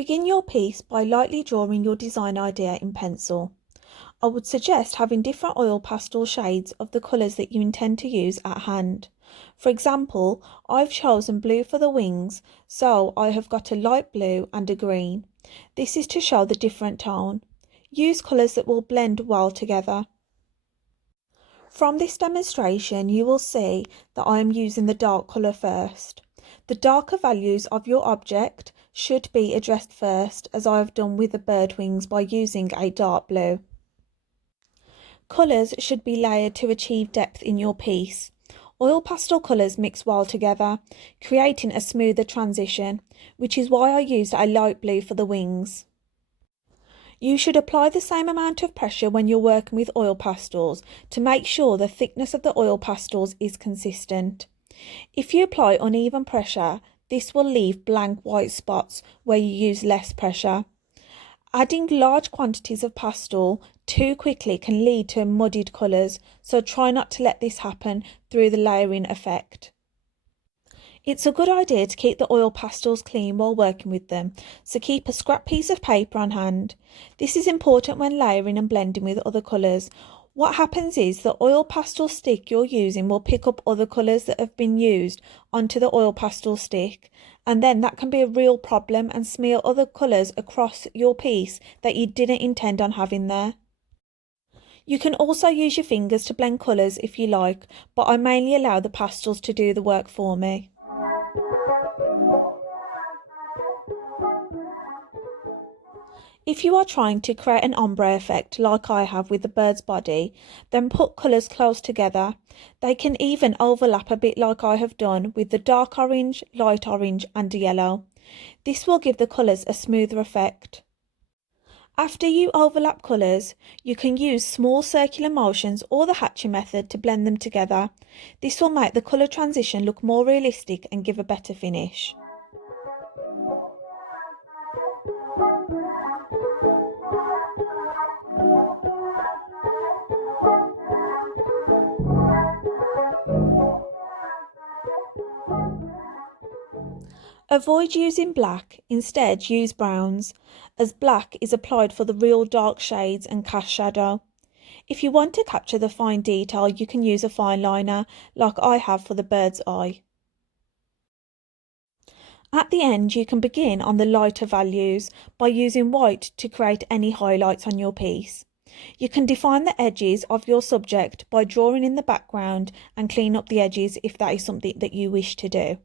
Begin your piece by lightly drawing your design idea in pencil. I would suggest having different oil pastel shades of the colours that you intend to use at hand. For example, I've chosen blue for the wings, so I have got a light blue and a green. This is to show the different tone. Use colours that will blend well together. From this demonstration, you will see that I am using the dark colour first. The darker values of your object should be addressed first, as I have done with the bird wings by using a dark blue. Colours should be layered to achieve depth in your piece. Oil pastel colours mix well together, creating a smoother transition, which is why I used a light blue for the wings. You should apply the same amount of pressure when you're working with oil pastels to make sure the thickness of the oil pastels is consistent. If you apply uneven pressure, this will leave blank white spots where you use less pressure. Adding large quantities of pastel too quickly can lead to muddied colours, so try not to let this happen through the layering effect. It's a good idea to keep the oil pastels clean while working with them, so keep a scrap piece of paper on hand. This is important when layering and blending with other colours. What happens is the oil pastel stick you're using will pick up other colours that have been used onto the oil pastel stick, and then that can be a real problem and smear other colours across your piece that you didn't intend on having there. You can also use your fingers to blend colours if you like, but I mainly allow the pastels to do the work for me. If you are trying to create an ombre effect like I have with the bird's body, then put colours close together. They can even overlap a bit like I have done with the dark orange, light orange and yellow. This will give the colours a smoother effect. After you overlap colours, you can use small circular motions or the hatching method to blend them together. This will make the colour transition look more realistic and give a better finish. Avoid using black, instead use browns, as black is applied for the real dark shades and cast shadow. If you want to capture the fine detail, you can use a fineliner, like I have for the bird's eye. At the end, you can begin on the lighter values by using white to create any highlights on your piece. You can define the edges of your subject by drawing in the background and clean up the edges if that is something that you wish to do.